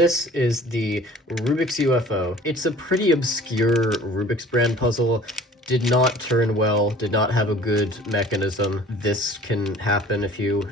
this is the Rubik's UFO. It's a pretty obscure Rubik's brand puzzle. Did not turn well, did not have a good mechanism. This can happen if you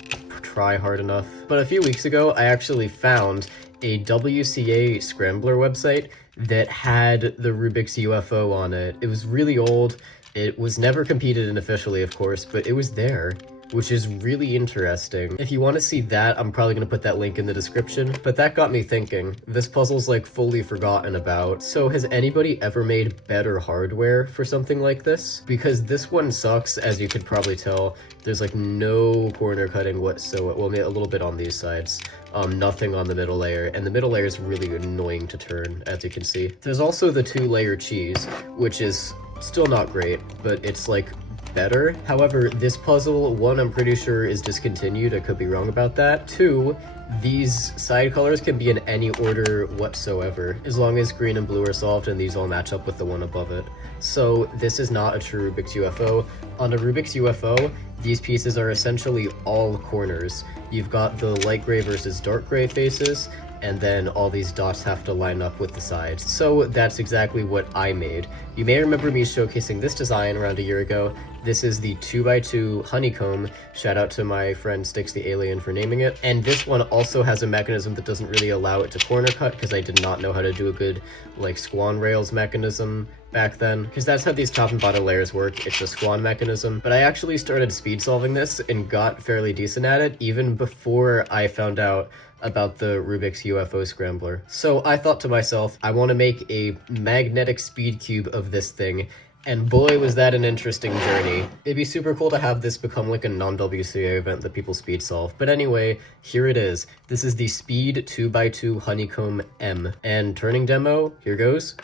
try hard enough. But a few weeks ago, I actually found a WCA Scrambler website that had the Rubik's UFO on it. It was really old. It was never competed in officially, of course, but it was there, which is really interesting. If you want to see that, I'm probably going to put that link in the description, but that got me thinking. This puzzle's like fully forgotten about. So has anybody ever made better hardware for something like this? Because this one sucks, as you could probably tell. There's like no corner cutting whatsoever. Well, a little bit on these sides. Nothing on the middle layer, and the middle layer is really annoying to turn, as you can see. There's also the 2-layer cheese, which is still not great, but it's like better. However, this puzzle, one, I'm pretty sure is discontinued. I could be wrong about that. Two, these side colors can be in any order whatsoever, as long as green and blue are solved and these all match up with the one above it. So this is not a true Rubik's UFO. On a Rubik's UFO, these pieces are essentially all corners. You've got the light gray versus dark gray faces, and then all these dots have to line up with the sides. So that's exactly what I made. You may remember me showcasing this design around a year ago. This is the 2x2 Honeycomb. Shout out to my friend Styx the Alien for naming it. And this one also has a mechanism that doesn't really allow it to corner cut, because I did not know how to do a good like squan rails mechanism back then, because that's how these top and bottom layers work. It's a squan mechanism. But I actually started speed solving this and got fairly decent at it even before I found out about the Rubik's UFO Scrambler. So I thought to myself, I want to make a magnetic speed cube of this thing, and boy was that an interesting journey. It'd be super cool to have this become like a non-WCA event that people speed solve. But anyway, here it is. This is the Speed 2x2 Honeycomb M. And turning demo, here goes.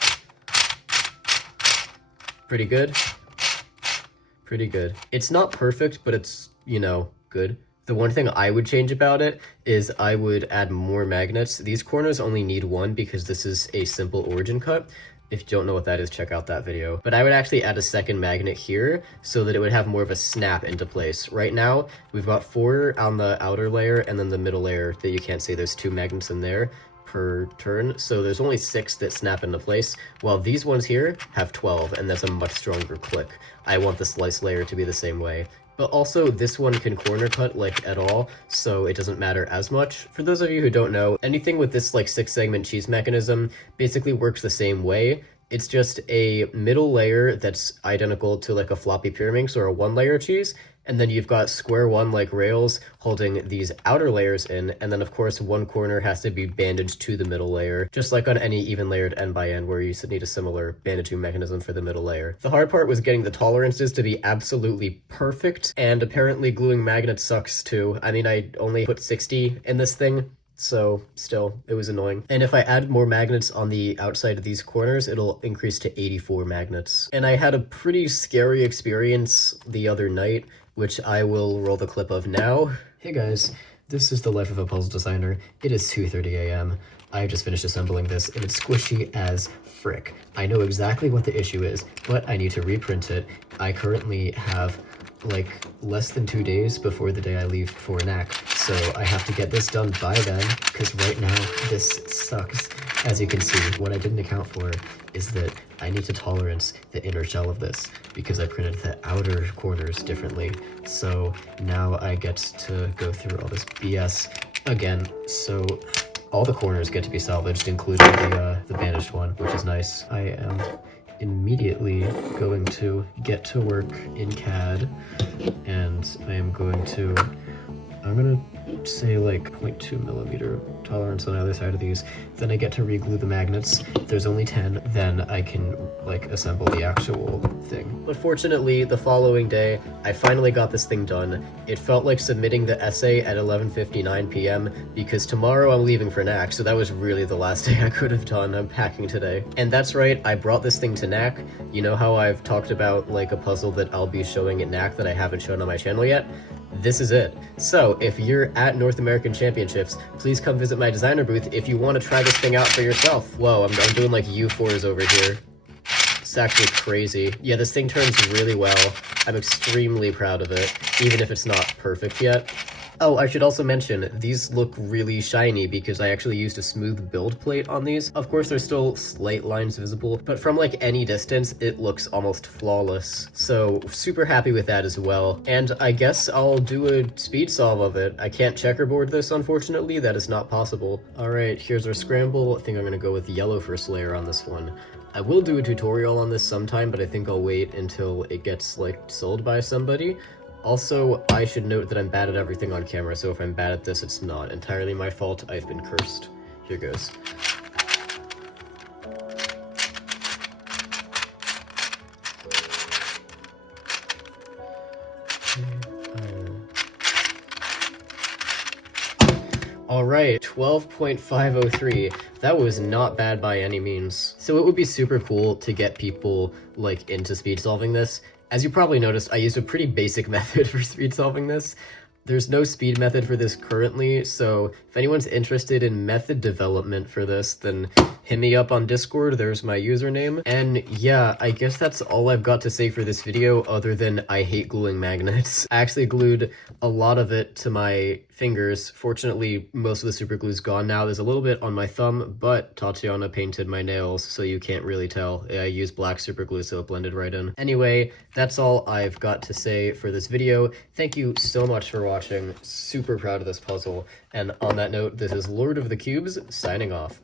Pretty good. Pretty good. It's not perfect, but it's, you know, good. The one thing I would change about it is I would add more magnets. These corners only need one because this is a simple origin cut. If you don't know what that is, check out that video. But I would actually add a second magnet here so that it would have more of a snap into place. Right now, we've got 4 on the outer layer and then the middle layer that you can't see. There's 2 magnets in there per turn, so there's only 6 that snap into place, while these ones here have 12, and that's a much stronger click. I want the slice layer to be the same way. But also, this one can corner cut, like, at all, so it doesn't matter as much. For those of you who don't know, anything with this, like, 6-segment cheese mechanism basically works the same way. It's just a middle layer that's identical to, like, a floppy pyraminx or a 1-layer cheese, and then you've got square 1 like rails holding these outer layers in, and then of course one corner has to be bandaged to the middle layer, just like on any even layered end by end where you need a similar bandaging mechanism for the middle layer. The hard part was getting the tolerances to be absolutely perfect, and apparently gluing magnets sucks too. I mean, I only put 60 in this thing, so still, it was annoying. And if I add more magnets on the outside of these corners, it'll increase to 84 magnets. And I had a pretty scary experience the other night, which I will roll the clip of now. Hey guys, this is the life of a puzzle designer. It is 2:30 a.m. I just finished assembling this, and it's squishy as frick. I know exactly what the issue is, but I need to reprint it. I currently have like less than 2 days before the day I leave for NAC, so I have to get this done by then, because right now this sucks. As you can see, what I didn't account for is that I need to tolerance the inner shell of this, because I printed the outer corners differently. So now I get to go through all this BS again. So all the corners get to be salvaged, including the bandaged one, which is nice. I am immediately going to get to work in CAD, and I'm gonna say like 0.2 millimeter tolerance on either side of these. Then I get to re-glue the magnets. If there's only 10, then I can like assemble the actual thing. But fortunately, the following day, I finally got this thing done. It felt like submitting the essay at 11:59 p.m. because tomorrow I'm leaving for NAC, so that was really the last day I could have done. I'm packing today. And that's right, I brought this thing to NAC. You know how I've talked about like a puzzle that I'll be showing at NAC that I haven't shown on my channel yet? This is it. So if you're at North American Championships, please come visit my designer booth if you want to try this thing out for yourself. Whoa, I'm doing like U4s over here. It's actually crazy. Yeah, this thing turns really well. I'm extremely proud of it, even if it's not perfect yet. Oh, I should also mention, these look really shiny because I actually used a smooth build plate on these. Of course, there's still slight lines visible, but from like any distance, it looks almost flawless. So super happy with that as well. And I guess I'll do a speed solve of it. I can't checkerboard this, unfortunately. That is not possible. All right, here's our scramble. I think I'm gonna go with yellow first layer on this one. I will do a tutorial on this sometime, but I think I'll wait until it gets like sold by somebody. Also, I should note that I'm bad at everything on camera, so if I'm bad at this, it's not entirely my fault. I've been cursed. Here goes. Alright, 12.503. That was not bad by any means. So it would be super cool to get people, like, into speed solving this. As you probably noticed, I used a pretty basic method for speed solving this. There's no speed method for this currently, so if anyone's interested in method development for this, then hit me up on Discord, there's my username. And yeah, I guess that's all I've got to say for this video, other than I hate gluing magnets. I actually glued a lot of it to my fingers. Fortunately, most of the super glue's gone now. There's a little bit on my thumb, but Tatiana painted my nails, so you can't really tell. I used black super glue, so it blended right in. Anyway, that's all I've got to say for this video. Thank you so much for watching. Super proud of this puzzle. And on that note, this is Lord of the Cubes, signing off.